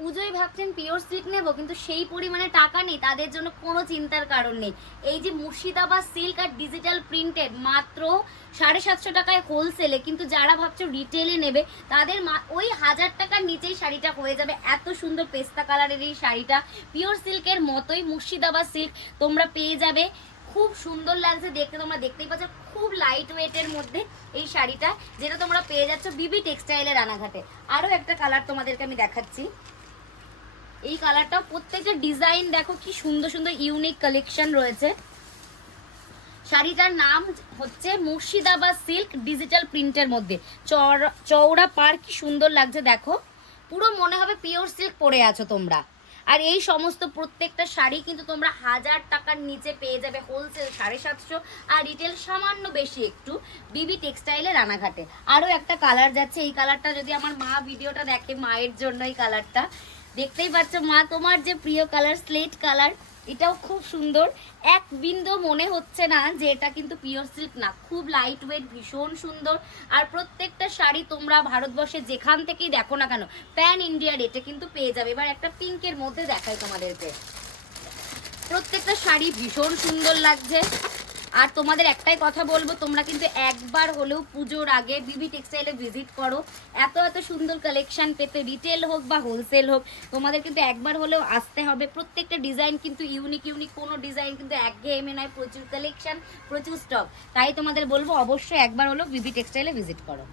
পুজোয় ভাবছেন pure silk নেবো কিন্তু সেই পরিমাণে টাকা নেই, তাদের জন্য কোনো চিন্তার কারণ নেই। এই যে মুর্শিদাবাদ সিল্ক আর ডিজিটাল প্রিন্টেড মাত্র 750 টাকায় হোলসেলে, কিন্তু যারা ভাবছো রিটেলে নেবে তাদের ওই 1000 টাকার নিচেই শাড়িটা হয়ে যাবে। এত সুন্দর পেস্তা কালারের এই শাড়িটা পিওর সিল্কের মতোই মুর্শিদাবাদ সিল্ক তোমরা পেয়ে যাবে। খুব সুন্দর লাগছে দেখতে, তোমরা দেখতেই পাচ্ছ, খুব লাইট ওয়েটের মধ্যে এই শাড়িটা, যেটা তোমরা পেয়ে যাচ্ছ বিবি টেক্সটাইলের রানাঘাটে। আরও একটা কালার তোমাদেরকে আমি দেখাচ্ছি। এই কালারটা প্রত্যেকটা ডিজাইন দেখো কি সুন্দর সুন্দর ইউনিক কালেকশন রয়েছে। শাড়িটার নাম হচ্ছে মুর্শিদাবাদ সিল্ক ডিজিটাল প্রিন্টের মধ্যে, চওড়া পার, কি সুন্দর লাগছে দেখো, পুরো মনে হবে পিওর সিল্ক পরে আছো তোমরা। আর এই সমস্ত প্রত্যেকটা শাড়ি কিন্তু তোমরা 1000 টাকার নিচে পেয়ে যাবে হোলসেল 750, আর রিটেল সামান্য বেশি একটু বিবি টেক্সটাইলে রানাঘাটে। আরও একটা কালার যাচ্ছে, এই কালারটা যদি আমার মা ভিডিওটা দেখে, মায়ের জন্য এই কালারটা দেখতেই পাচ্ছ মা, তোমার যে প্রিয় কালার স্লেট কালার, এটাও খুব সুন্দর। এক বিন্দু মনে হচ্ছে না যে এটা কিন্তু পিওর সিল্ক না, খুব লাইট ওয়েট, ভীষণ সুন্দর। আর প্রত্যেকটা শাড়ি তোমরা ভারতবর্ষে যেখান থেকেই দেখো না কেন প্যান ইন্ডিয়া রেটে কিন্তু পেয়ে যাবে। এবার একটা পিঙ্কের মধ্যে দেখাই তোমাদেরকে, প্রত্যেকটা শাড়ি ভীষণ সুন্দর লাগছে। আর তোমাদের একটাই কথা বলবো, তোমরা কিন্তু একবার হলেও পুজোর আগে বিবি টেক্সটাইলে ভিজিট করো। এত এত সুন্দর কালেকশন পেতে, রিটেল হোক বা হোলসেল হোক, তোমাদের কিন্তু একবার হলেও আসতে হবে। প্রত্যেকটা ডিজাইন কিন্তু ইউনিক ইউনিক, কোনো ডিজাইন কিন্তু একঘেয়েমি নয়, প্রচুর কালেকশন, প্রচুর স্টক। তাই তোমাদের বলবো অবশ্যই একবার হলেও বিবি টেক্সটাইলে ভিজিট করো।